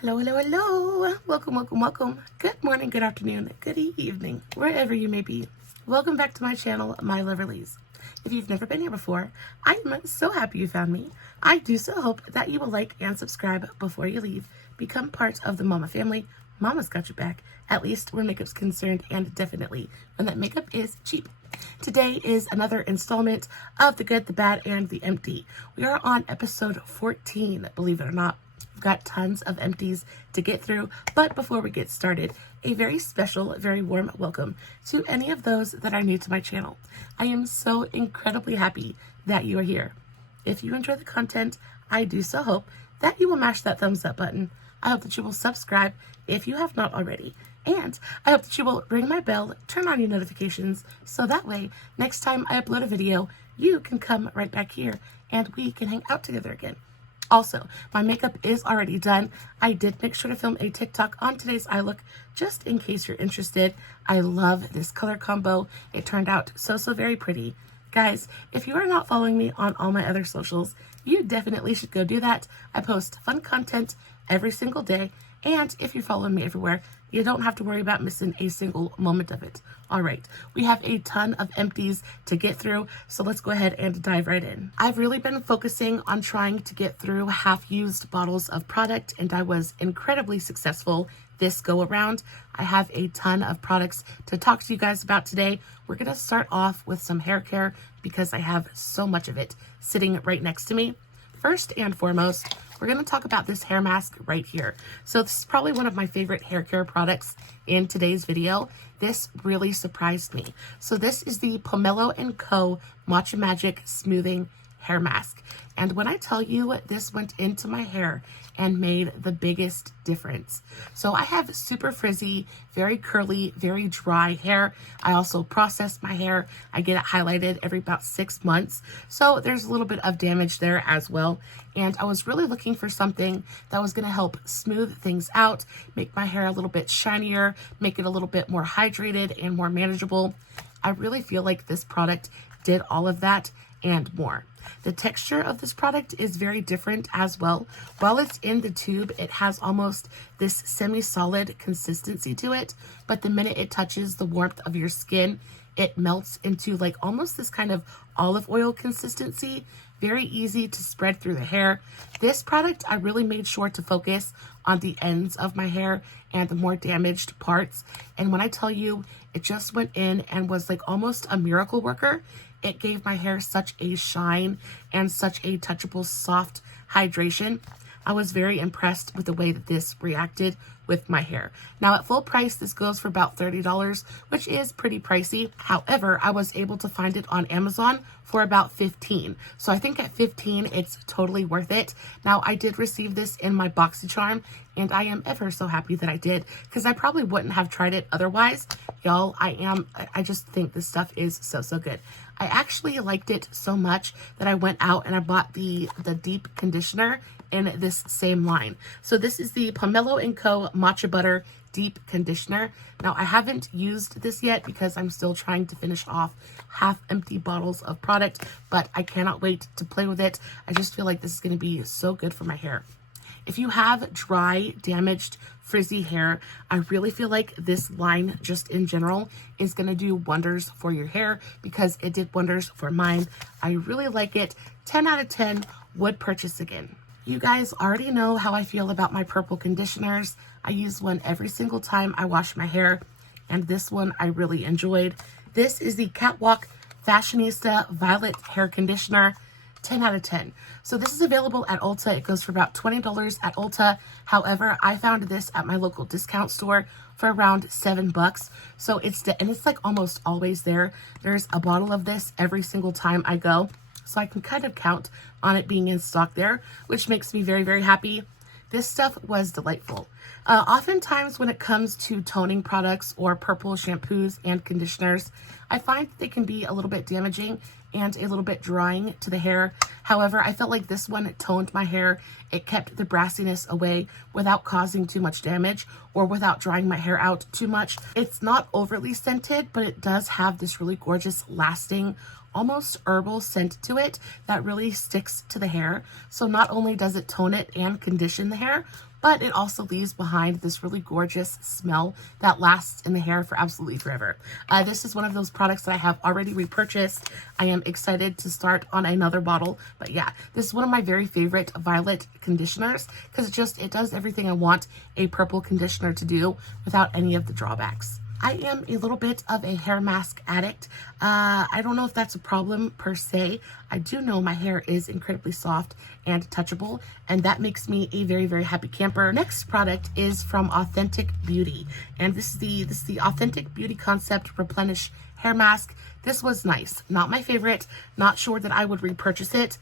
Hello, hello, hello. Welcome, welcome, welcome. Good morning, good afternoon, good evening, wherever you may be. Welcome back to my channel, My Loverlies. If you've never been here before, I am so happy you found me. I do so hope that you will like and subscribe before you leave. Become part of the Mama family. Mama's got your back, at least when makeup's concerned, and definitely when that makeup is cheap. Today is another installment of The Good, the Bad, and the Empty. We are on episode 14, believe it or not. We've got tons of empties to get through, but before we get started, a very special, very warm welcome to any of those that are new to my channel. I am so incredibly happy that you are here. If you enjoy the content, I do so hope that you will mash that thumbs up button. I hope that you will subscribe if you have not already. And I hope that you will ring my bell, turn on your notifications, so that way, next time I upload a video, you can come right back here and we can hang out together again. Also, my makeup is already done. I did make sure to film a TikTok on today's eye look, just in case you're interested. I love this color combo. It turned out so very pretty. Guys, if you are not following me on all my other socials, you definitely should go do that. I post fun content every single day, and if you're following me everywhere, you don't have to worry about missing a single moment of it. All right, we have a ton of empties to get through, so let's go ahead and dive right in. I've really been focusing on trying to get through half-used bottles of product, and I was incredibly successful this go around. I have a ton of products to talk to you guys about today. We're gonna start off with some hair care because I have so much of it sitting right next to me. First and foremost, we're going to talk about this hair mask right here. So this is probably one of my favorite hair care products in today's video. This really surprised me. So this is the pomelo+co Matcha Magic Smoothing Hair Mask. And when I tell you this went into my hair and made the biggest difference. So I have super frizzy, very curly, very dry hair. I also process my hair. I get it highlighted every about 6 months. So there's a little bit of damage there as well. And I was really looking for something that was gonna help smooth things out, make my hair a little bit shinier, make it a little bit more hydrated and more manageable. I really feel like this product did all of that and more. The texture of this product is very different as well. While it's in the tube, it has almost this semi-solid consistency to it, but the minute it touches the warmth of your skin, it melts into like almost this kind of olive oil consistency. Very easy to spread through the hair. This product, I really made sure to focus on the ends of my hair and the more damaged parts. And when I tell you, it just went in and was like almost a miracle worker. It gave my hair such a shine and such a touchable, soft hydration. I was very impressed with the way that this reacted with my hair. Now at full price, this goes for about $30, which is pretty pricey. However, I was able to find it on Amazon for about $15. So I think at $15, it's totally worth it. Now I did receive this in my BoxyCharm, and I am ever so happy that I did, because I probably wouldn't have tried it otherwise. Y'all, I just think this stuff is so good. I actually liked it so much that I went out and I bought the deep conditioner in this same line. So this is the pomelo+co Matcha Butter Deep Conditioner. Now I haven't used this yet because I'm still trying to finish off half empty bottles of product, but I cannot wait to play with it. I just feel like this is going to be so good for my hair. If you have dry, damaged, frizzy hair, I really feel like this line just in general is going to do wonders for your hair because it did wonders for mine. I really like it. 10 out of 10, would purchase again. You guys already know how I feel about my purple conditioners. I use one every single time I wash my hair, and this one I really enjoyed. This is the Catwalk Fashionista Violet Hair Conditioner. 10 out of 10. So this is available at Ulta. It goes for about $20 at Ulta. However, I found this at my local discount store for around $7. So it's like almost always there. There's a bottle of this every single time I go. So I can kind of count on it being in stock there, which makes me very happy. This stuff was delightful. Oftentimes when it comes to toning products or purple shampoos and conditioners, I find they can be a little bit damaging and a little bit drying to the hair. However, I felt like this one toned my hair. It kept the brassiness away without causing too much damage or without drying my hair out too much. It's not overly scented, but it does have this really gorgeous lasting almost herbal scent to it that really sticks to the hair. So not only does it tone it and condition the hair, but it also leaves behind this really gorgeous smell that lasts in the hair for absolutely forever. This is one of those products that I have already repurchased. I am excited to start on another bottle, but yeah, this is one of my very favorite violet conditioners because it does everything I want a purple conditioner to do without any of the drawbacks. I am a little bit of a hair mask addict. I don't know if that's a problem per se. I do know my hair is incredibly soft and touchable, and that makes me a very, very happy camper. Next product is from Authentic Beauty, and this is the Authentic Beauty Concept Replenish Hair Mask. This was nice. Not my favorite. Not sure that I would repurchase it.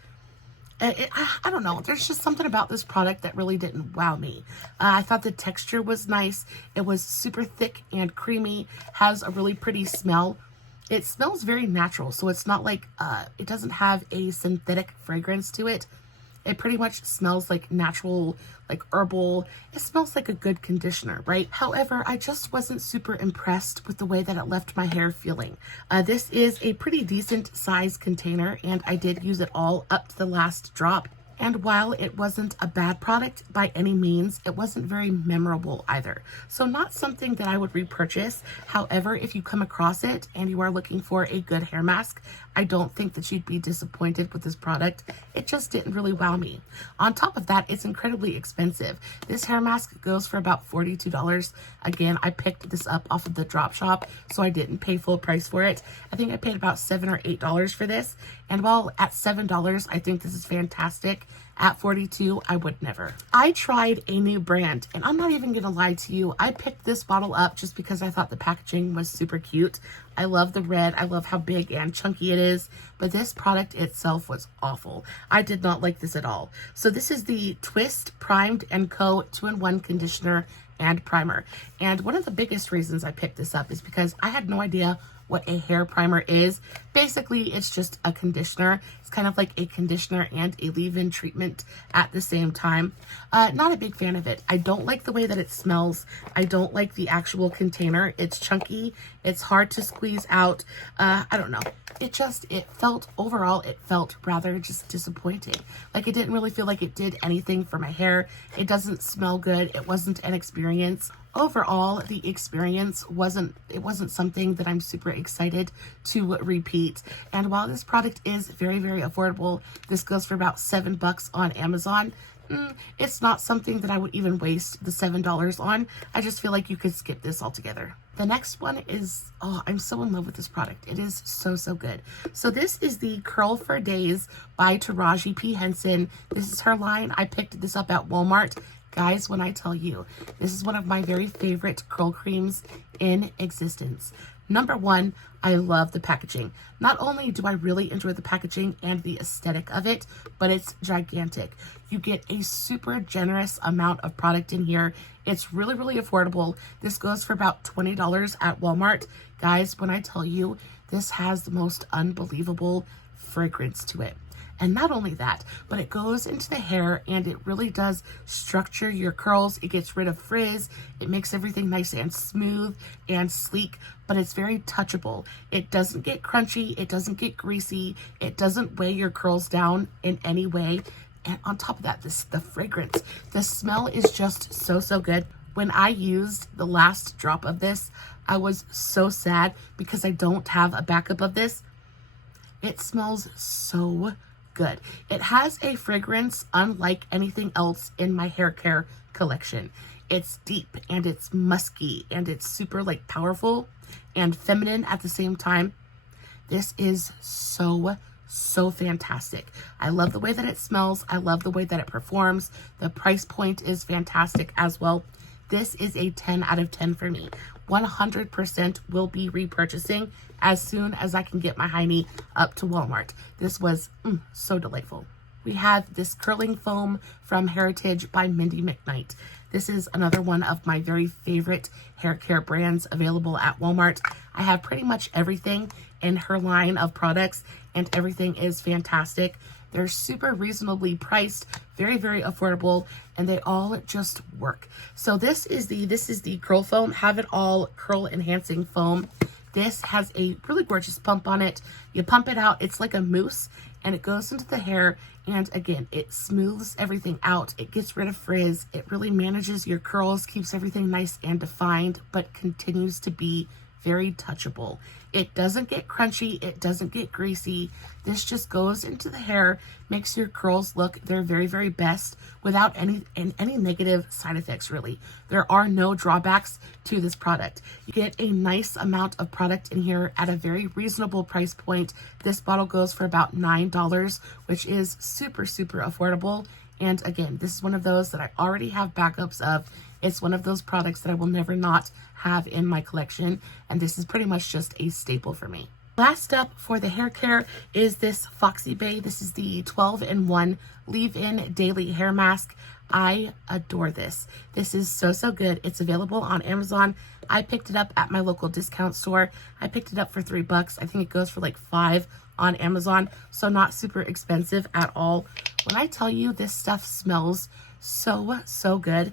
I don't know. There's just something about this product that really didn't wow me. I thought the texture was nice. It was super thick and creamy, has a really pretty smell. It smells very natural, so it's not like, it doesn't have a synthetic fragrance to it. It pretty much smells like natural, like herbal. It smells like a good conditioner, right? However, I just wasn't super impressed with the way that it left my hair feeling. This is a pretty decent size container, and I did use it all up to the last drop. And while it wasn't a bad product by any means, it wasn't very memorable either. So not something that I would repurchase. However, if you come across it and you are looking for a good hair mask, I don't think that you'd be disappointed with this product. It just didn't really wow me. On top of that, it's incredibly expensive. This hair mask goes for about $42. Again, I picked this up off of the drop shop, so I didn't pay full price for it. I think I paid about $7 or $8 for this. And while at $7, I think this is fantastic. At $42, I would never. I tried a new brand, and I'm not even gonna lie to you. I picked this bottle up just because I thought the packaging was super cute. I love the red. I love how big and chunky it is, but this product itself was awful. I did not like this at all. So this is the Twist Primed & Co. 2-in-1 conditioner and primer. And one of the biggest reasons I picked this up is because I had no idea what a hair primer is. Basically, it's just a conditioner. It's kind of like a conditioner and a leave-in treatment at the same time. Not a big fan of it. I don't like the way that it smells. I don't like the actual container. It's chunky. It's hard to squeeze out. I don't know. Overall, it felt rather just disappointing. Like, it didn't really feel like it did anything for my hair. It doesn't smell good. It wasn't an experience. Overall, the experience wasn't something that I'm super excited to repeat. And while this product is very, very affordable, this goes for about $7 on Amazon. It's not something that I would even waste the $7 on. I just feel like you could skip this altogether. The next one is, oh, I'm so in love with this product. It is so, so good. So this is the Curl for Days by Taraji P. Henson. This is her line. I picked this up at Walmart. Guys, when I tell you, this is one of my very favorite curl creams in existence. Number one, I love the packaging. Not only do I really enjoy the packaging and the aesthetic of it, but it's gigantic. You get a super generous amount of product in here. It's really, really affordable. This goes for about $20 at Walmart. Guys, when I tell you, this has the most unbelievable fragrance to it. And not only that, but it goes into the hair and it really does structure your curls. It gets rid of frizz. It makes everything nice and smooth and sleek, but it's very touchable. It doesn't get crunchy. It doesn't get greasy. It doesn't weigh your curls down in any way. And on top of that, the fragrance, the smell is just so, so good. When I used the last drop of this, I was so sad because I don't have a backup of this. It smells so good. It has a fragrance unlike anything else in my hair care collection. It's deep and it's musky and it's super like powerful and feminine at the same time. This is so, so fantastic. I love the way that it smells. I love the way that it performs. The price point is fantastic as well. This is a 10 out of 10 for me. 100% will be repurchasing as soon as I can get my Heimish up to Walmart. This was so delightful. We have this curling foam from Hairitage by Mindy McKnight. This is another one of my very favorite hair care brands available at Walmart. I have pretty much everything in her line of products and everything is fantastic. They're super reasonably priced, very, very affordable, and they all just work. So this is the curl foam, have it all curl enhancing foam. This has a really gorgeous pump on it. You pump it out, it's like a mousse, and it goes into the hair, and again, it smooths everything out. It gets rid of frizz. It really manages your curls, keeps everything nice and defined, but continues to be very touchable. It doesn't get crunchy, it doesn't get greasy. This just goes into the hair, makes your curls look their very, very best without any negative side effects, really. There are no drawbacks to this product. You get a nice amount of product in here at a very reasonable price point. This bottle goes for about $9, which is super, super affordable. And again, this is one of those that I already have backups of. It's one of those products that I will never not have in my collection, and this is pretty much just a staple for me. Last up for the hair care is this foxybae. This is the 12-in-1 leave-in daily hair mask. I adore this. This is so, so good. It's available on Amazon. I picked it up at my local discount store. I picked it up for $3. I think it goes for like $5 on Amazon, so not super expensive at all. When I tell you this stuff smells so, so good,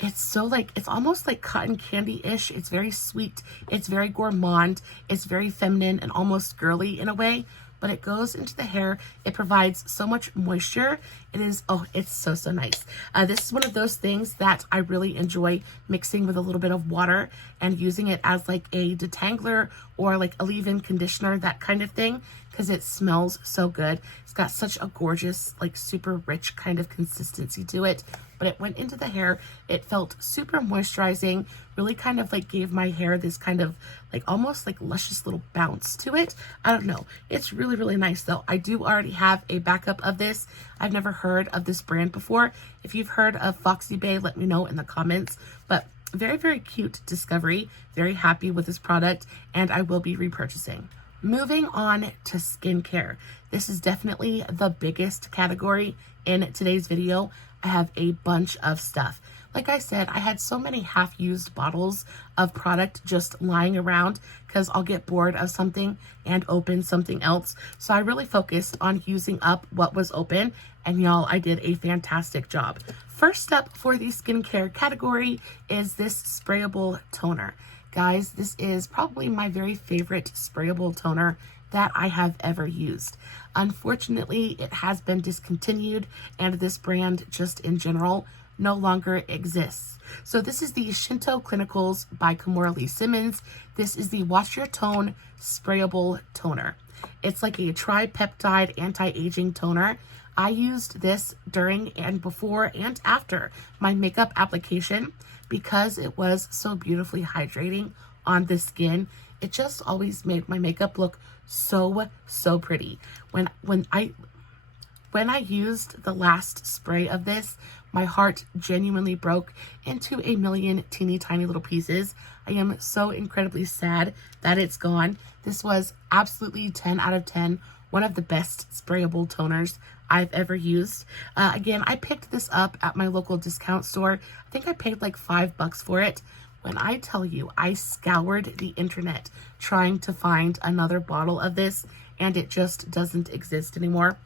it's so like, it's almost like cotton candy-ish. It's very sweet. It's very gourmand. It's very feminine and almost girly in a way, but it goes into the hair. It provides so much moisture. It is, oh, it's so, so nice. This is one of those things that I really enjoy mixing with a little bit of water and using it as like a detangler or like a leave-in conditioner, that kind of thing, because it smells so good. It's got such a gorgeous, like super rich kind of consistency to it, but it went into the hair. It felt super moisturizing, really kind of like gave my hair this kind of like almost like luscious little bounce to it. I don't know. It's really, really nice though. I do already have a backup of this. I've never heard of this brand before. If you've heard of foxybae, let me know in the comments, but very, very cute discovery. Very happy with this product, and I will be repurchasing. Moving on to skincare. This is definitely the biggest category in today's video. I have a bunch of stuff. Like I said, I had so many half-used bottles of product just lying around because I'll get bored of something and open something else. So I really focused on using up what was open, and y'all, I did a fantastic job. First up for the skincare category is this sprayable toner. Guys, this is probably my very favorite sprayable toner that I have ever used. Unfortunately, it has been discontinued, and this brand just in general no longer exists. So this is the Shinto Clinicals by Kimora Lee Simmons. This is the Wash Your Tone sprayable toner. It's like a tri-peptide anti-aging toner. I used this during and before and after my makeup application because it was so beautifully hydrating on the skin. It just always made my makeup look so, so pretty. When I used the last spray of this, my heart genuinely broke into a million teeny tiny little pieces. I am so incredibly sad that it's gone. This was absolutely 10 out of 10. One of the best sprayable toners I've ever used. Again, I picked this up at my local discount store. I think I paid like $5 for it. When I tell you, I scoured the internet trying to find another bottle of this, and it just doesn't exist anymore.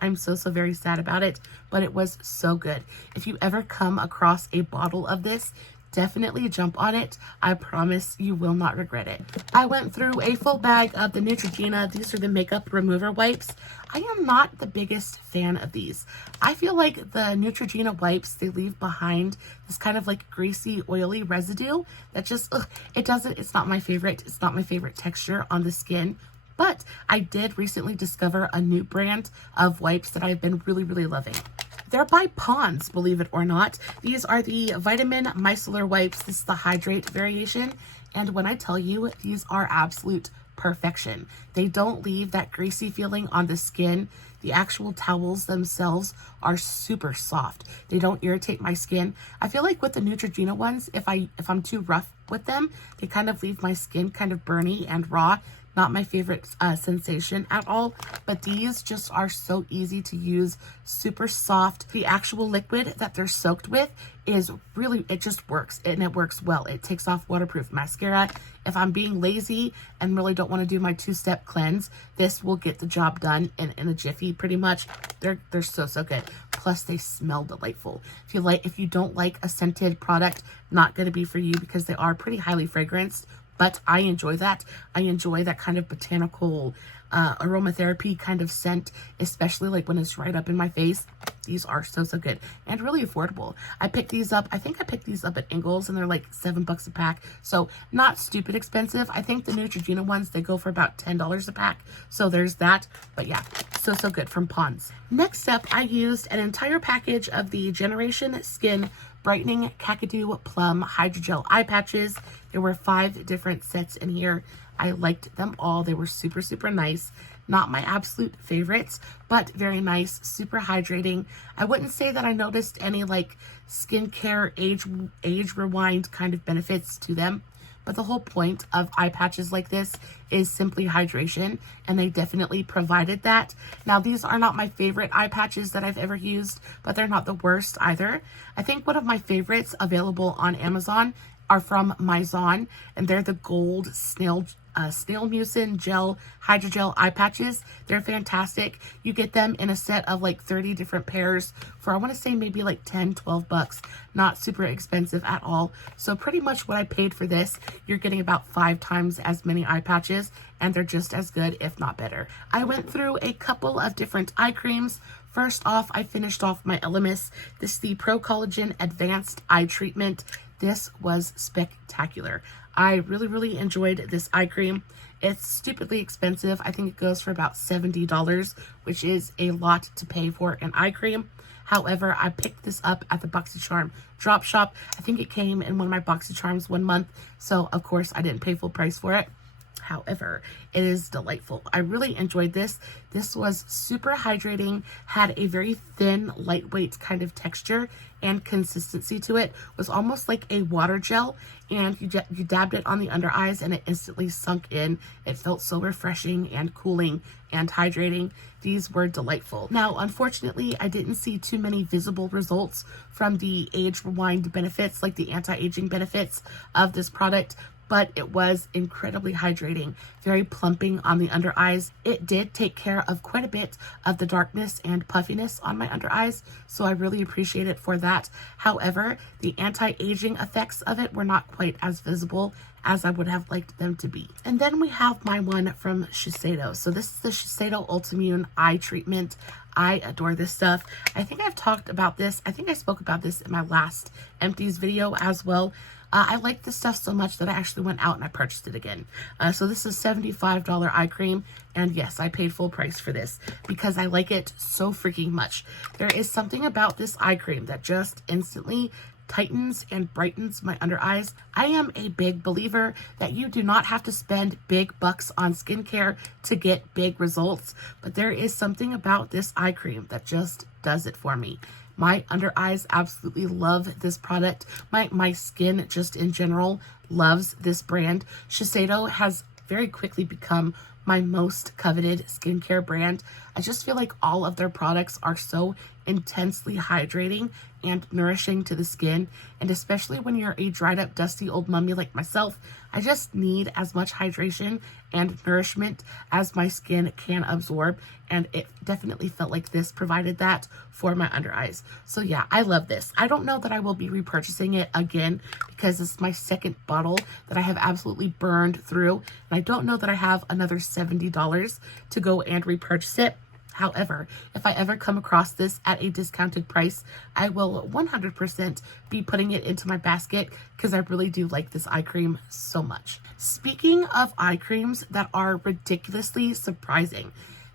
I'm so, so very sad about it, but it was so good. If you ever come across a bottle of this, definitely jump on it. I promise you will not regret it. I went through a full bag of the Neutrogena. These are the makeup remover wipes. I am not the biggest fan of these. I feel like the Neutrogena wipes, they leave behind this kind of like greasy, oily residue that just, it's not my favorite. It's not my favorite texture on the skin. But I did recently discover a new brand of wipes that I've been really, really loving. They're by Pond's, believe it or not. These are the Vitamin Micellar Wipes. This is the Hydrate variation. And when I tell you, these are absolute perfection. They don't leave that greasy feeling on the skin. The actual towels themselves are super soft. They don't irritate my skin. I feel like with the Neutrogena ones, if I'm too rough with them, they kind of leave my skin kind of burny and raw. Not my favorite sensation at all, but these just are so easy to use, super soft. The actual liquid that they're soaked with is really, it just works, and it works well. It takes off waterproof mascara. If I'm being lazy and really don't want to do my two-step cleanse, this will get the job done in a jiffy pretty much. They're so, so good. Plus they smell delightful. If you don't like a scented product, not going to be for you because they are pretty highly fragranced. but I enjoy that. I enjoy that kind of botanical aromatherapy kind of scent, especially like when it's right up in my face. These are so good and really affordable. I picked these up, I think I picked these up at Ingles, and they're like $7 a pack, so not stupid expensive. I think the Neutrogena ones, they go for about $10 a pack, so there's that. But yeah, so good from Pond's. Next up, I used an entire package of the Generation Skin Brightening Kakadu Plum Hydrogel Eye Patches. There were 5 different sets in here. I liked them all. They were super nice. Not my absolute favorites, but very nice, super hydrating. I wouldn't say that I noticed any like skincare age rewind kind of benefits to them, but the whole point of eye patches like this is simply hydration, and they definitely provided that. Now, these are not my favorite eye patches that I've ever used, but they're not the worst either. I think one of my favorites available on Amazon are from Mizon, and they're the gold snail mucin gel hydrogel eye patches. They're fantastic. You get them in a set of like 30 different pairs for, I want to say, maybe like $10-12. Not super expensive at all. So pretty much what I paid for this, you're getting about 5 times as many eye patches, and they're just as good, if not better. I went through a couple of different eye creams. First off, I finished off my Elemis. This is the Pro Collagen Advanced Eye Treatment. This was spectacular. I really enjoyed this eye cream. It's stupidly expensive. I think it goes for about $70, which is a lot to pay for an eye cream. However, I picked this up at the BoxyCharm drop shop. I think it came in one of my BoxyCharms one month, so of course I didn't pay full price for it. However, it is delightful. I really enjoyed this. This was super hydrating, had a very thin, lightweight kind of texture and consistency to it. It was almost like a water gel, and you dabbed it on the under eyes and it instantly sunk in. It felt so refreshing and cooling and hydrating. These were delightful. Now, unfortunately, I didn't see too many visible results from the age rewind benefits, like the anti-aging benefits of this product, but it was incredibly hydrating, very plumping on the under eyes. It did take care of quite a bit of the darkness and puffiness on my under eyes, so I really appreciate it for that. However, the anti-aging effects of it were not quite as visible as I would have liked them to be. And then we have my one from Shiseido. So this is the Shiseido Ultimune Eye Treatment. I adore this stuff. I think I've talked about this. I think I spoke about this in my last empties video as well. I like this stuff so much that I actually went out and I purchased it again. So this is $75 eye cream, and yes, I paid full price for this because I like it so freaking much. There is something about this eye cream that just instantly tightens and brightens my under eyes. I am a big believer that you do not have to spend big bucks on skincare to get big results, but there is something about this eye cream that just does it for me. My under eyes absolutely love this product. My skin just in general loves this brand. Shiseido has very quickly become my most coveted skincare brand. I just feel like all of their products are so intensely hydrating and nourishing to the skin, and especially when you're a dried up, dusty old mummy like myself, I just need as much hydration and nourishment as my skin can absorb, and it definitely felt like this provided that for my under eyes. So yeah, I love this. I don't know that I will be repurchasing it again because this is my second bottle that I have absolutely burned through, and I don't know that I have another $70 to go and repurchase it. However, if I ever come across this at a discounted price, I will 100% be putting it into my basket because I really do like this eye cream so much. Speaking of eye creams that are ridiculously surprising,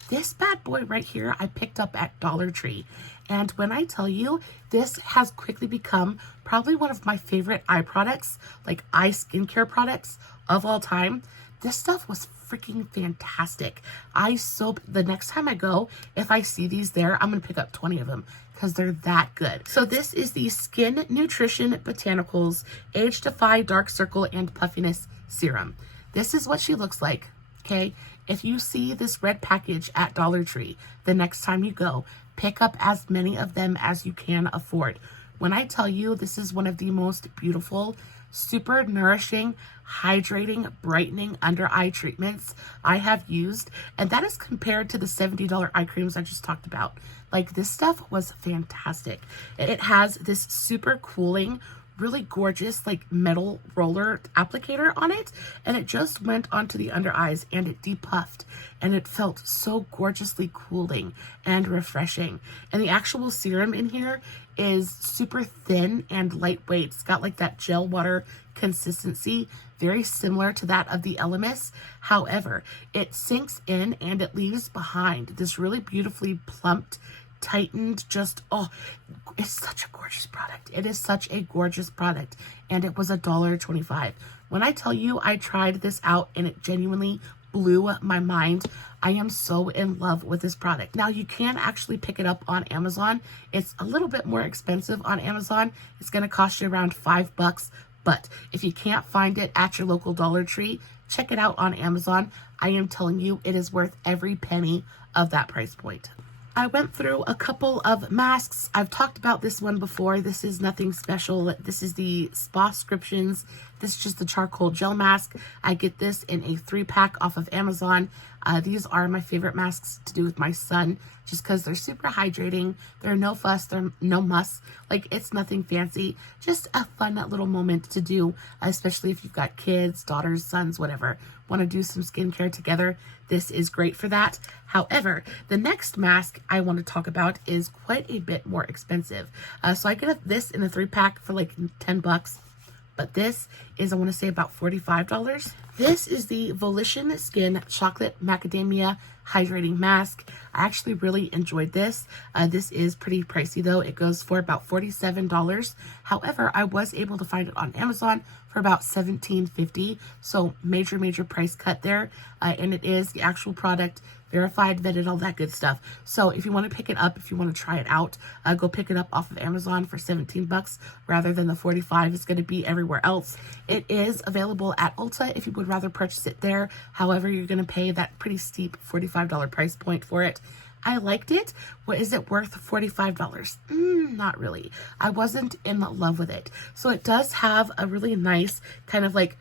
this bad boy right here I picked up at Dollar Tree. And when I tell you, this has quickly become probably one of my favorite eye products, like eye skincare products of all time. This stuff was freaking fantastic. The next time I go, if I see these there, I'm going to pick up 20 of them because they're that good. So this is the Skin Nutrition Botanicals Age Defy Dark Circle and Puffiness Serum. This is what she looks like, okay? If you see this red package at Dollar Tree, the next time you go, pick up as many of them as you can afford. When I tell you this is one of the most beautiful, super nourishing, hydrating, brightening under eye treatments I have used, and that is compared to the $70 eye creams I just talked about. Like, this stuff was fantastic. It has this super cooling, really gorgeous like metal roller applicator on it, and it just went onto the under eyes and it depuffed, and it felt so gorgeously cooling and refreshing. And the actual serum in here is super thin and lightweight. It's got like that gel water consistency, very similar to that of the Elemis. However, it sinks in and it leaves behind this really beautifully plumped, tightened, just, oh, it's such a gorgeous product. It is such a gorgeous product, and it was $1.25. When I tell you I tried this out and it genuinely blew my mind, I am so in love with this product. Now, you can actually pick it up on Amazon. It's a little bit more expensive on Amazon. It's going to cost you around $5, but if you can't find it at your local Dollar Tree, check it out on Amazon. I am telling you, it is worth every penny of that price point. I went through a couple of masks. I've talked about this one before. This is nothing special. This is the Spascriptions. This is just the charcoal gel mask. I get this in a 3-pack off of Amazon. These are my favorite masks to do with my son, just because they're super hydrating. They're no fuss, they're no muss. Like, it's nothing fancy. Just a fun little moment to do, especially if you've got kids, daughters, sons, whatever. Want to do some skincare together. This is great for that. However, the next mask I want to talk about is quite a bit more expensive. So I get this in a 3-pack for like $10. But this is, I want to say, about $45. This is the Volition Skin Chocolate Macadamia Hydrating Mask. I actually really enjoyed this. This is pretty pricey though. It goes for about $47. However, I was able to find it on Amazon for about $17.50. So major price cut there. And it is the actual product, verified, vetted, all that good stuff. So if you want to pick it up, if you want to try it out, go pick it up off of Amazon for $17 rather than the $45 it's going to be everywhere else. It is available at Ulta if you would rather purchase it there. However, you're going to pay that pretty steep $45 price point for it. I liked it. What is it worth? $45? Not really. I wasn't in love with it. So it does have a really nice kind of like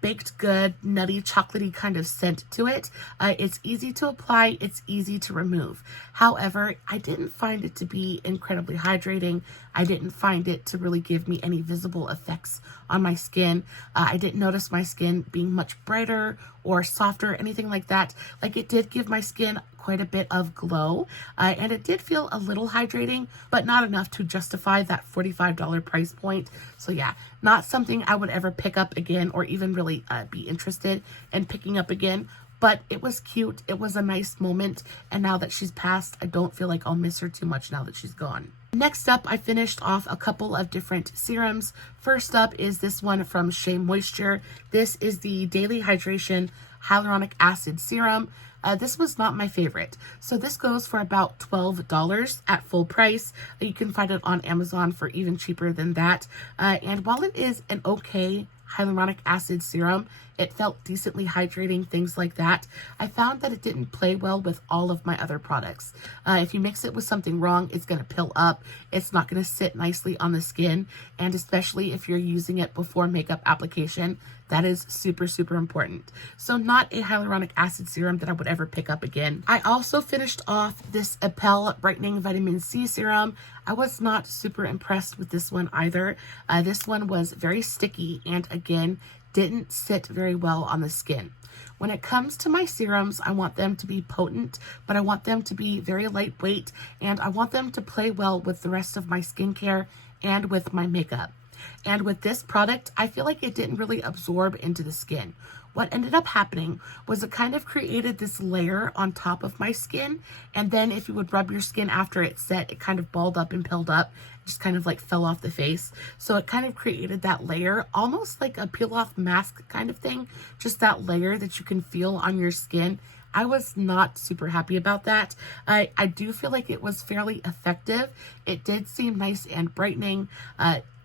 baked good, nutty, chocolatey kind of scent to it. It's easy to apply. It's easy to remove. However, I didn't find it to be incredibly hydrating. I didn't find it to really give me any visible effects on my skin. I didn't notice my skin being much brighter or softer, anything like that. Like, it did give my skin quite a bit of glow, and it did feel a little hydrating, but not enough to justify that $45 price point. So yeah, not something I would ever pick up again or even really be interested in picking up again. But it was cute. It was a nice moment. And now that she's passed, I don't feel like I'll miss her too much now that she's gone. Next up, I finished off a couple of different serums. First up is this one from Shea Moisture. This is the Daily Hydration Hyaluronic Acid Serum. This was not my favorite. So this goes for about $12 at full price. You can find it on Amazon for even cheaper than that. And while it is an okay hyaluronic acid serum, it felt decently hydrating, things like that. I found that it didn't play well with all of my other products. If you mix it with something wrong, it's going to pill up. It's not going to sit nicely on the skin. And especially if you're using it before makeup application, that is super important. So not a hyaluronic acid serum that I would ever pick up again. I also finished off this Epielle Brightening Vitamin C Serum. I was not super impressed with this one either. This one was very sticky and again, didn't sit very well on the skin. When it comes to my serums, I want them to be potent, but I want them to be very lightweight, and I want them to play well with the rest of my skincare and with my makeup. And with this product, I feel like it didn't really absorb into the skin. What ended up happening was it kind of created this layer on top of my skin, and then if you would rub your skin after it set, it kind of balled up and pilled up, just kind of like fell off the face. So it kind of created that layer, almost like a peel-off mask kind of thing, just that layer that you can feel on your skin. I was not super happy about that. I do feel like it was fairly effective. It did seem nice and brightening,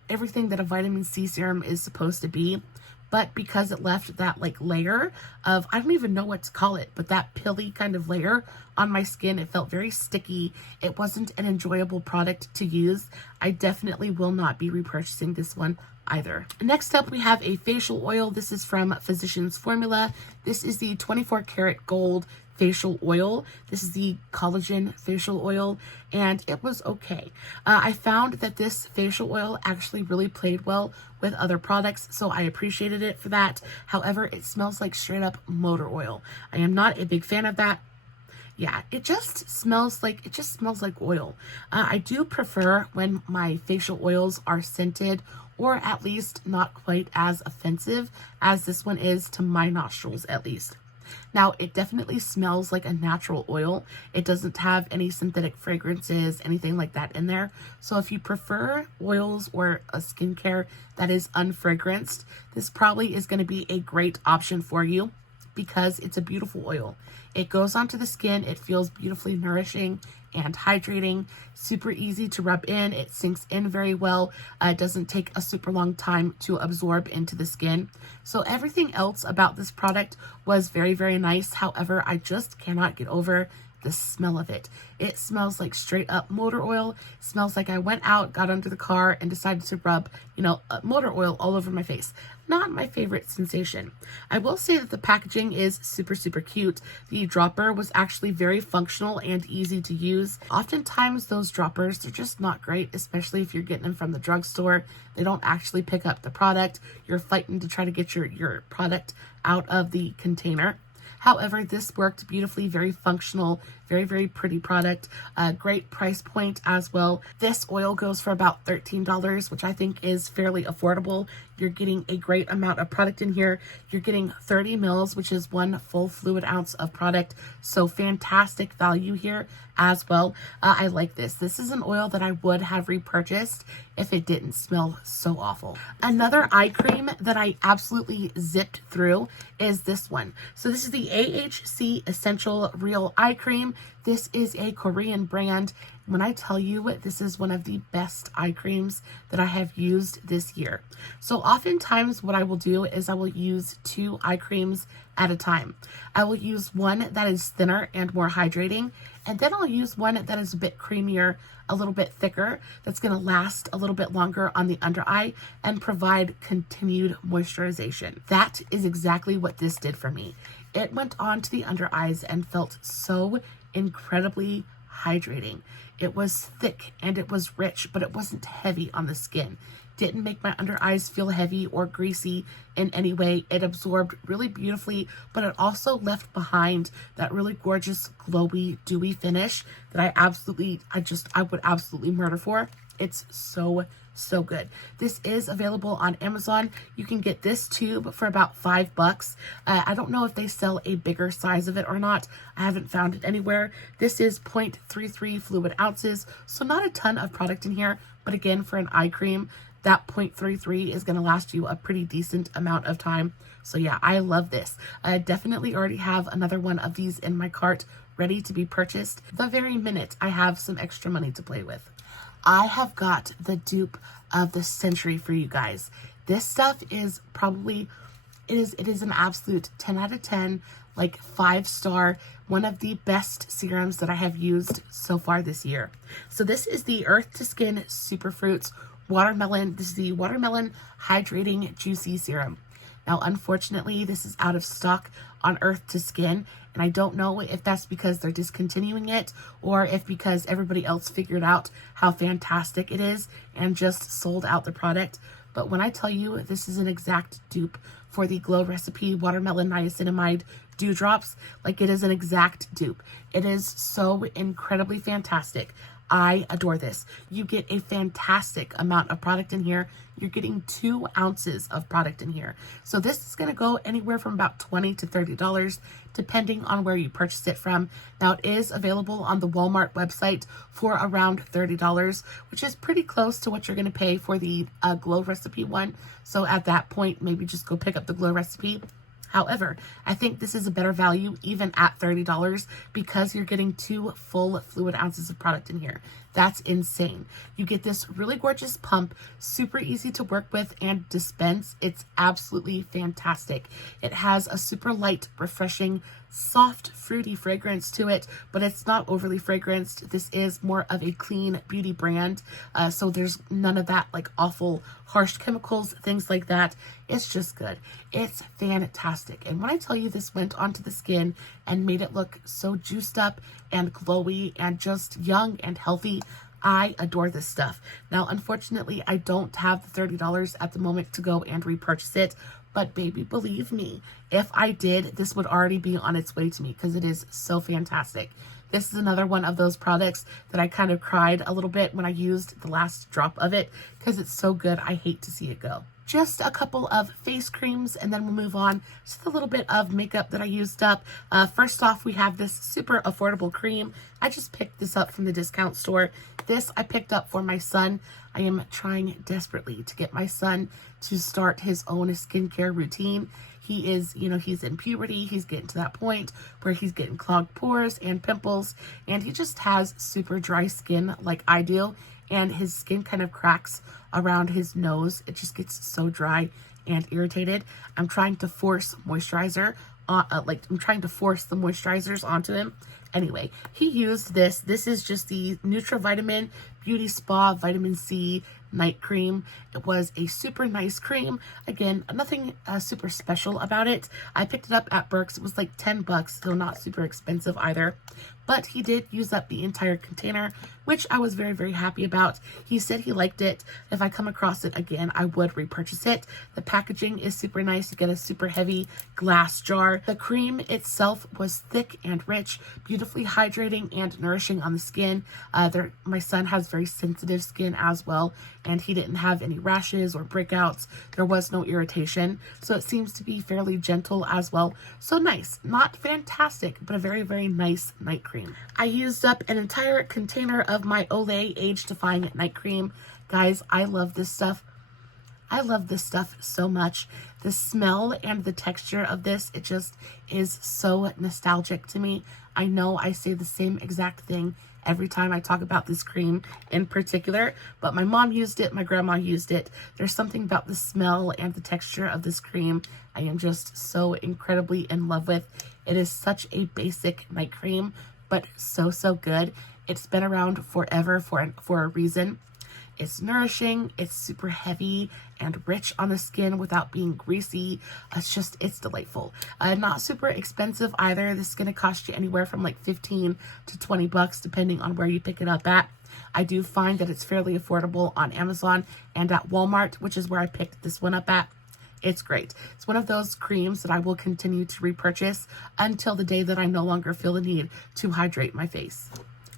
everything that a vitamin C serum is supposed to be. But because it left that like layer of, I don't even know what to call it, but that pilly kind of layer on my skin, it felt very sticky. It wasn't an enjoyable product to use. I definitely will not be repurchasing this one either. Next up, we have a facial oil. This is from Physicians Formula. This is the 24 karat gold facial oil. This is the collagen facial oil, and it was okay. I found that this facial oil actually really played well with other products, so I appreciated it for that. However, it smells like straight up motor oil. I am not a big fan of that. Yeah, it just smells like oil. I do prefer when my facial oils are scented, or at least not quite as offensive as this one is to my nostrils, at least. Now, it definitely smells like a natural oil. It doesn't have any synthetic fragrances, anything like that in there. So if you prefer oils or a skincare that is unfragranced, this probably is going to be a great option for you because it's a beautiful oil. It goes onto the skin. It feels beautifully nourishing and hydrating, super easy to rub in. It sinks in very well. It doesn't take a super long time to absorb into the skin. So everything else about this product was very, very nice. However, I just cannot get over the smell of it. It smells like straight up motor oil. It smells like I went out, got under the car, and decided to rub, motor oil all over my face. Not my favorite sensation. I will say that the packaging is super, super cute. The dropper was actually very functional and easy to use. Oftentimes those droppers, they're just not great, especially if you're getting them from the drugstore. They don't actually pick up the product. You're fighting to try to get your product out of the container. However, this worked beautifully, very functional, very, very pretty product. Great price point as well. This oil goes for about $13, which I think is fairly affordable. You're getting a great amount of product in here. You're getting 30 mils, which is 1 full fluid ounce of product. So fantastic value here as well. I like this. This is an oil that I would have repurchased if it didn't smell so awful. Another eye cream that I absolutely zipped through is this one. So this is the AHC Essential Real Eye Cream. This is a Korean brand. When I tell you, this is one of the best eye creams that I have used this year. So oftentimes what I will do is I will use 2 eye creams at a time. I will use one that is thinner and more hydrating, and then I'll use one that is a bit creamier, a little bit thicker, that's going to last a little bit longer on the under eye and provide continued moisturization. That is exactly what this did for me. It went on to the under eyes and felt so incredibly hydrating. It was thick and it was rich, but it wasn't heavy on the skin. Didn't make my under eyes feel heavy or greasy in any way. It absorbed really beautifully, but it also left behind that really gorgeous, glowy, dewy finish that I would absolutely murder for. It's so good. This is available on Amazon. You can get this tube for about $5. I don't know if they sell a bigger size of it or not. I haven't found it anywhere. This is 0.33 fluid ounces, so not a ton of product in here, but again, for an eye cream, that 0.33 is going to last you a pretty decent amount of time. So yeah, I love this. I definitely already have another one of these in my cart ready to be purchased the very minute I have some extra money to play with. I have got the dupe of the century for you guys. This stuff is probably, it is an absolute 10 out of 10, like 5-star, one of the best serums that I have used so far this year. So this is the Earth to Skin Superfruits Watermelon. This is the Watermelon Hydrating Juicy Serum. Now, unfortunately, this is out of stock on Earth to Skin, and I don't know if that's because they're discontinuing it or if because everybody else figured out how fantastic it is and just sold out the product. But when I tell you this is an exact dupe for the Glow Recipe Watermelon Niacinamide Dewdrops, like it is an exact dupe. It is so incredibly fantastic. I adore this. You get a fantastic amount of product in here. You're getting 2 ounces of product in here. So this is going to go anywhere from about $20 to $30, depending on where you purchase it from. Now, it is available on the Walmart website for around $30, which is pretty close to what you're going to pay for the Glow Recipe one. So at that point, maybe just go pick up the Glow Recipe. However, I think this is a better value even at $30 because you're getting 2 full fluid ounces of product in here. That's insane. You get this really gorgeous pump, super easy to work with and dispense. It's absolutely fantastic. It has a super light, refreshing soft, fruity fragrance to it, but it's not overly fragranced. This is more of a clean beauty brand, so there's none of that like awful harsh chemicals, things like that. It's just good. It's fantastic. And when I tell you this went onto the skin and made it look so juiced up and glowy and just young and healthy, I adore this stuff. Now, unfortunately, I don't have the $30 at the moment to go and repurchase it, but baby, believe me, if I did, this would already be on its way to me because it is so fantastic. This is another one of those products that I kind of cried a little bit when I used the last drop of it because it's so good. I hate to see it go. Just a couple of face creams and then we'll move on to the little bit of makeup that I used up. First off, we have this super affordable cream. I just picked this up from the discount store. This I picked up for my son. I am trying desperately to get my son to start his own skincare routine. He is, he's in puberty. He's getting to that point where he's getting clogged pores and pimples, and he just has super dry skin like I do, and his skin kind of cracks around his nose. It just gets so dry and irritated. I'm trying to force moisturizer I'm trying to force the moisturizers onto him. Anyway, he used this. This is just the nutri-vitamin Beauty Spa Vitamin C night cream. It was a super nice cream. Again, nothing super special about it. I picked it up at Burke's. It was like 10 bucks, so not super expensive either. But he did use up the entire container, which I was very, very happy about. He said he liked it. If I come across it again, I would repurchase it. The packaging is super nice. You get a super heavy glass jar. The cream itself was thick and rich, beautifully hydrating and nourishing on the skin. My son has very sensitive skin as well, and he didn't have any rashes or breakouts. There was no irritation, so it seems to be fairly gentle as well. So nice. Not fantastic, but a very, very nice night cream. I used up an entire container of my Olay Age Defying Night Cream. Guys, I love this stuff. I love this stuff so much. The smell and the texture of this, it just is so nostalgic to me. I know I say the same exact thing every time I talk about this cream in particular, but my mom used it, my grandma used it. There's something about the smell and the texture of this cream I am just so incredibly in love with. It is such a basic night cream, but so, so good. It's been around forever for a reason. It's nourishing, it's super heavy and rich on the skin without being greasy. It's delightful. Not super expensive either. This is going to cost you anywhere from like 15 to 20 bucks depending on where you pick it up at. I do find that it's fairly affordable on Amazon and at Walmart, which is where I picked this one up at. It's great. It's one of those creams that I will continue to repurchase until the day that I no longer feel the need to hydrate my face.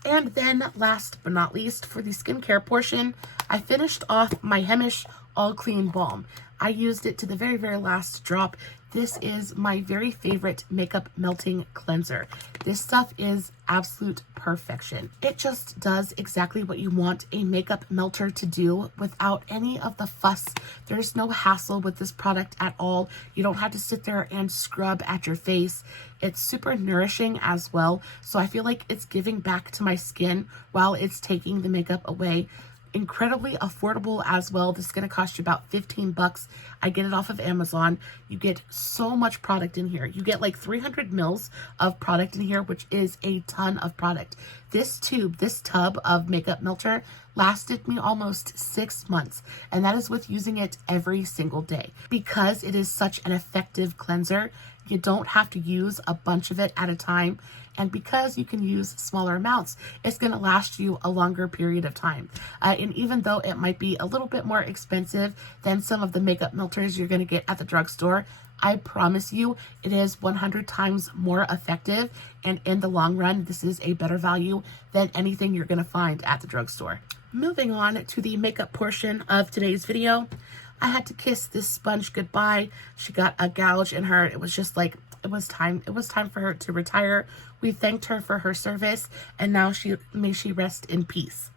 And then last but not least, for the skincare portion, I finished off my Heimish All Clean Balm. I used it to the very, very last drop. This is my very favorite makeup melting cleanser. This stuff is absolute perfection. It just does exactly what you want a makeup melter to do without any of the fuss. There's no hassle with this product at all. You don't have to sit there and scrub at your face. It's super nourishing as well, so I feel like it's giving back to my skin while it's taking the makeup away. Incredibly affordable as well. This is going to cost you about 15 bucks. I get it off of Amazon. You get so much product in here. You get like 300 mils of product in here, which is a ton of product. This tub of makeup melter lasted me almost 6 months, and that is with using it every single day. Because it is such an effective cleanser, you don't have to use a bunch of it at a time. And because you can use smaller amounts, it's going to last you a longer period of time. And even though it might be a little bit more expensive than some of the makeup melters you're going to get at the drugstore, I promise you it is 100 times more effective. And in the long run, this is a better value than anything you're going to find at the drugstore. Moving on to the makeup portion of today's video, I had to kiss this sponge goodbye. She got a gouge in her. It was just like, it was time for her to retire. We thanked her for her service, and now may she rest in peace.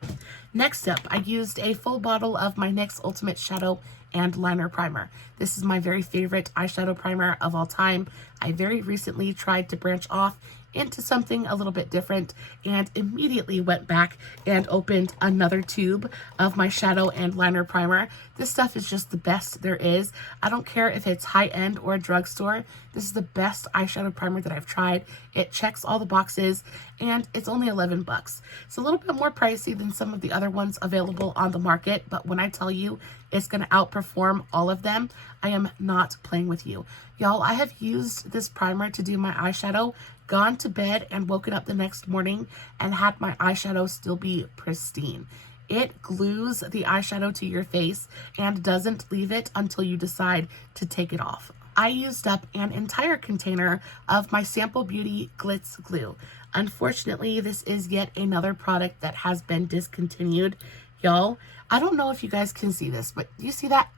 Next up, I used a full bottle of my NYX Ultimate Shadow and Liner Primer. This is my very favorite eyeshadow primer of all time. I very recently tried to branch off into something a little bit different and immediately went back and opened another tube of my shadow and liner primer. This stuff is just the best there is. I don't care if it's high-end or a drugstore. This is the best eyeshadow primer that I've tried. It checks all the boxes and it's only 11 bucks. It's a little bit more pricey than some of the other ones available on the market, but when I tell you it's going to outperform all of them, I am not playing with you. Y'all, I have used this primer to do my eyeshadow, gone to bed and woken up the next morning and had my eyeshadow still be pristine. It glues the eyeshadow to your face and doesn't leave it until you decide to take it off. I used up an entire container of my Sample Beauty Glitz Glue. Unfortunately, this is yet another product that has been discontinued. Y'all, I don't know if you guys can see this, but do you see that?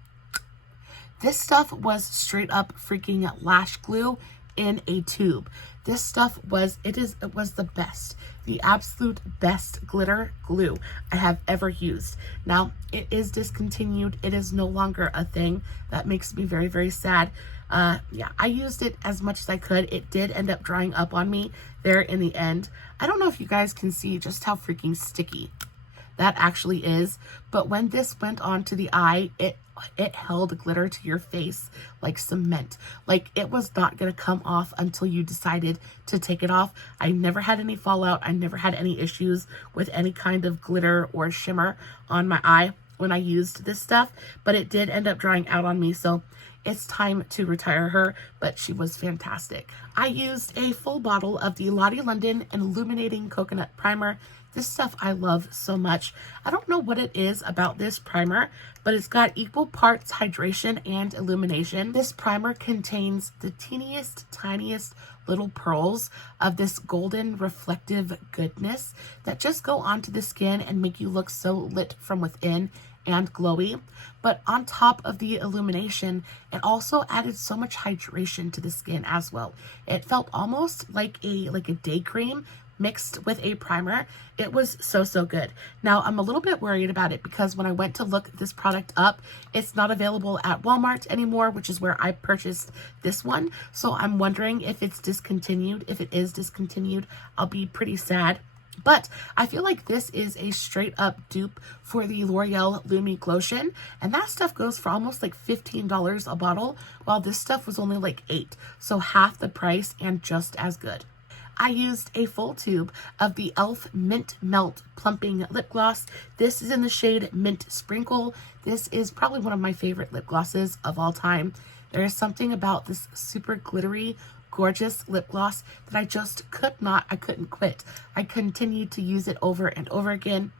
This stuff was straight up freaking lash glue in a tube. This stuff was the best, the absolute best glitter glue I have ever used. Now, it is discontinued. It is no longer a thing. That makes me very, very sad. Yeah, I used it as much as I could. It did end up drying up on me there in the end. I don't know if you guys can see just how freaking sticky that actually is, but when this went on to the eye, it held glitter to your face like cement. Like, it was not going to come off until you decided to take it off. I never had any fallout. I never had any issues with any kind of glitter or shimmer on my eye when I used this stuff, but it did end up drying out on me, so it's time to retire her, but she was fantastic. I used a full bottle of the Lottie London Illuminating Coconut Primer. This stuff I love so much. I don't know what it is about this primer, but it's got equal parts hydration and illumination. This primer contains the teeniest, tiniest little pearls of this golden reflective goodness that just go onto the skin and make you look so lit from within and glowy. But on top of the illumination, it also added so much hydration to the skin as well. It felt almost like a day cream mixed with a primer. It was so good. Now, I'm a little bit worried about it because when I went to look this product up, it's not available at Walmart anymore, which is where I purchased this one. So I'm wondering if it's discontinued. If it is discontinued, I'll be pretty sad. But I feel like this is a straight up dupe for the L'Oreal Lumi Glotion, and that stuff goes for almost like $15 a bottle, while this stuff was only like $8, so half the price and just as good. I used a full tube of the e.l.f. Mint Melt Plumping Lip Gloss. This is in the shade Mint Sprinkle. This is probably one of my favorite lip glosses of all time. There is something about this super glittery, gorgeous lip gloss that I just couldn't quit. I continued to use it over and over again.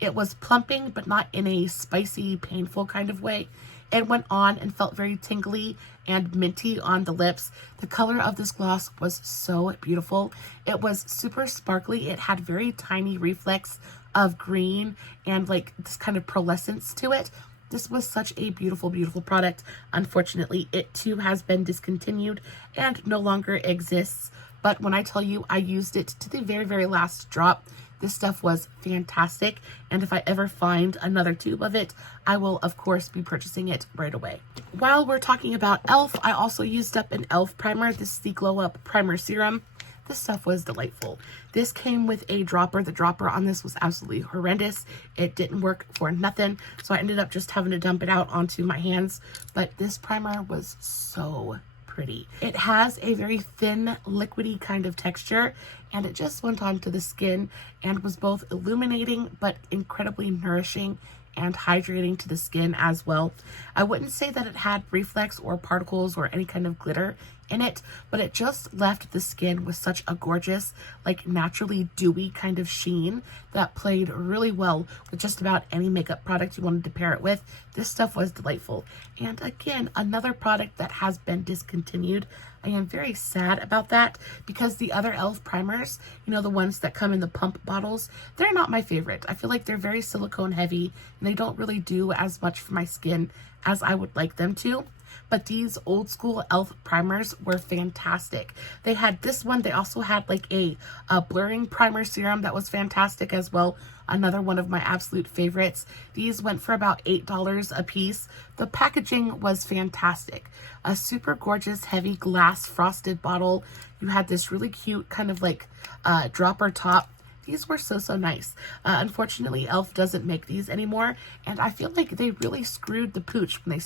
It was plumping, but not in a spicy, painful kind of way. It went on and felt very tingly and minty on the lips. The color of this gloss was so beautiful. It was super sparkly. It had very tiny reflex of green and like this kind of pearlescence to it. This was such a beautiful, beautiful product. Unfortunately, it too has been discontinued and no longer exists. But when I tell you I used it to the very, very last drop, this stuff was fantastic, and if I ever find another tube of it, I will of course be purchasing it right away. While we're talking about e.l.f., I also used up an e.l.f. primer. This is the Glow Up Primer Serum. This stuff was delightful. This came with a dropper. The dropper on this was absolutely horrendous. It didn't work for nothing, so I ended up just having to dump it out onto my hands, but this primer was so pretty. It has a very thin, liquidy kind of texture, and it just went onto the skin and was both illuminating but incredibly nourishing and hydrating to the skin as well. I wouldn't say that it had reflex or particles or any kind of glitter in it, but it just left the skin with such a gorgeous, like naturally dewy kind of sheen that played really well with just about any makeup product you wanted to pair it with. This stuff was delightful. And again, another product that has been discontinued. I am very sad about that because the other e.l.f. primers, you know, the ones that come in the pump bottles, they're not my favorite. I feel like they're very silicone heavy and they don't really do as much for my skin as I would like them to. But these old school e.l.f. primers were fantastic. They had this one. They also had like a blurring primer serum that was fantastic as well. another one of my absolute favorites. These went for about $8 a piece. The packaging was fantastic. A super gorgeous heavy glass frosted bottle. You had this really cute kind of like dropper top. These were so nice. Unfortunately, e.l.f. doesn't make these anymore, and I feel like they really screwed the pooch when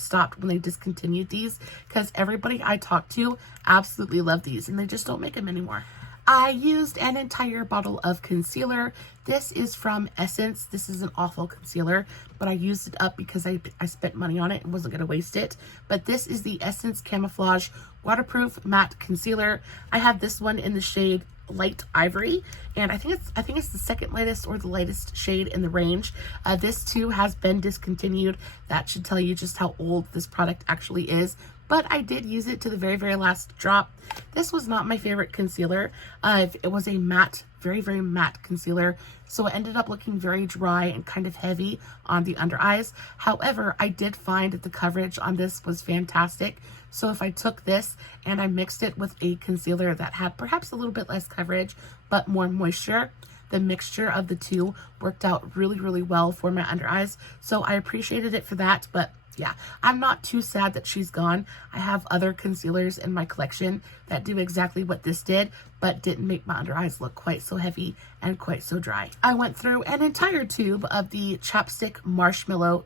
they discontinued these, because everybody I talked to absolutely loved these, and they just don't make them anymore. I used an entire bottle of concealer. This is from Essence. This is an awful concealer, but I used it up because I spent money on it and wasn't going to waste it. But this is the Essence Camouflage Waterproof Matte Concealer. I have this one in the shade Light Ivory, and I think it's the second lightest or the lightest shade in the range. This too has been discontinued. That should tell you just how old this product actually is, but I did use it to the very last drop. This was not my favorite concealer. It was a matte, very matte concealer, so it ended up looking very dry and kind of heavy on the under eyes. However, I did find that the coverage on this was fantastic. So if I took this and I mixed it with a concealer that had perhaps a little bit less coverage but more moisture, the mixture of the two worked out really well for my under eyes. So I appreciated it for that. But yeah, I'm not too sad that she's gone. I have other concealers in my collection that do exactly what this did, but didn't make my under eyes look quite so heavy and quite so dry. I went through an entire tube of the Chapstick Marshmallow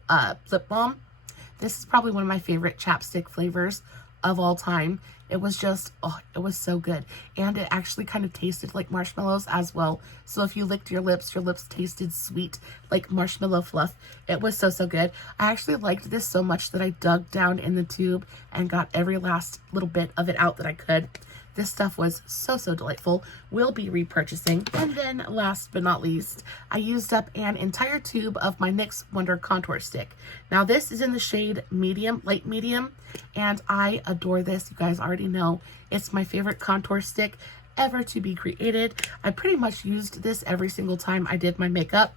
lip balm. This is probably one of my favorite chapstick flavors of all time. It was just, oh, it was so good. And it actually kind of tasted like marshmallows as well. So if you licked your lips tasted sweet, like marshmallow fluff. It was so good. I actually liked this so much that I dug down in the tube and got every last little bit of it out that I could. This stuff was so delightful. We'll be repurchasing. And then last but not least, I used up an entire tube of my NYX Wonder Contour Stick. Now this is in the shade medium, light medium, and I adore this. You guys already know it's my favorite contour stick ever to be created. I pretty much used this every single time I did my makeup,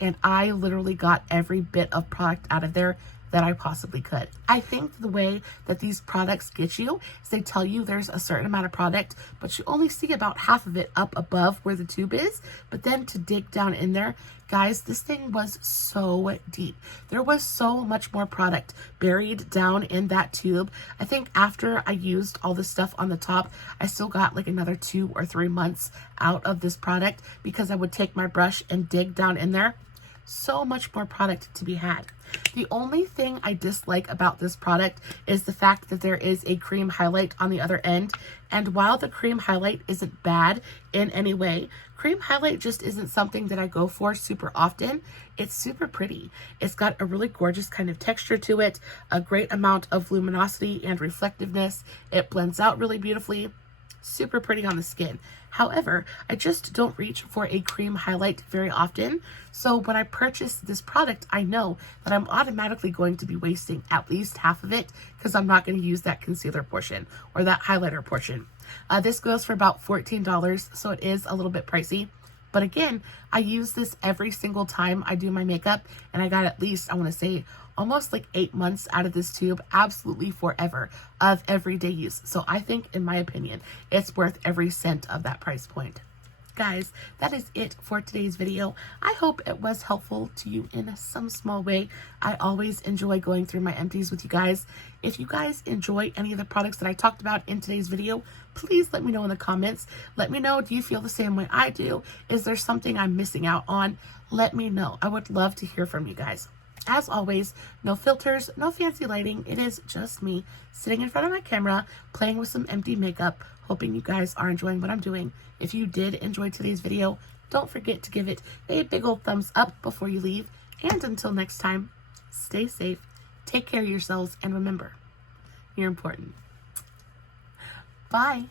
and I literally got every bit of product out of there that I possibly could. I think the way that these products get you is they tell you there's a certain amount of product, but you only see about half of it up above where the tube is. But then to dig down in there, guys, this thing was so deep. There was so much more product buried down in that tube. I think after I used all the stuff on the top, I still got like another 2 or 3 months out of this product because I would take my brush and dig down in there. So much more product to be had. The only thing I dislike about this product is the fact that there is a cream highlight on the other end. And while the cream highlight isn't bad in any way, cream highlight just isn't something that I go for super often. It's super pretty. It's got a really gorgeous kind of texture to it, a great amount of luminosity and reflectiveness. It blends out really beautifully. Super pretty on the skin. However, I just don't reach for a cream highlight very often. So when I purchase this product, I know that I'm automatically going to be wasting at least half of it because I'm not going to use that concealer portion or that highlighter portion. This goes for about $14, so it is a little bit pricey. But again, I use this every single time I do my makeup, and I got at least, I want to say, almost like 8 months out of this tube, absolutely forever, of everyday use. So I think, in my opinion, it's worth every cent of that price point. Guys, that is it for today's video. I hope it was helpful to you in some small way. I always enjoy going through my empties with you guys. If you guys enjoy any of the products that I talked about in today's video, please let me know in the comments. Let me know, do you feel the same way I do? Is there something I'm missing out on? Let me know. I would love to hear from you guys. As always, no filters, no fancy lighting. It is just me sitting in front of my camera, playing with some empty makeup, hoping you guys are enjoying what I'm doing. If you did enjoy today's video, don't forget to give it a big old thumbs up before you leave. And until next time, stay safe, take care of yourselves, and remember, you're important. Bye.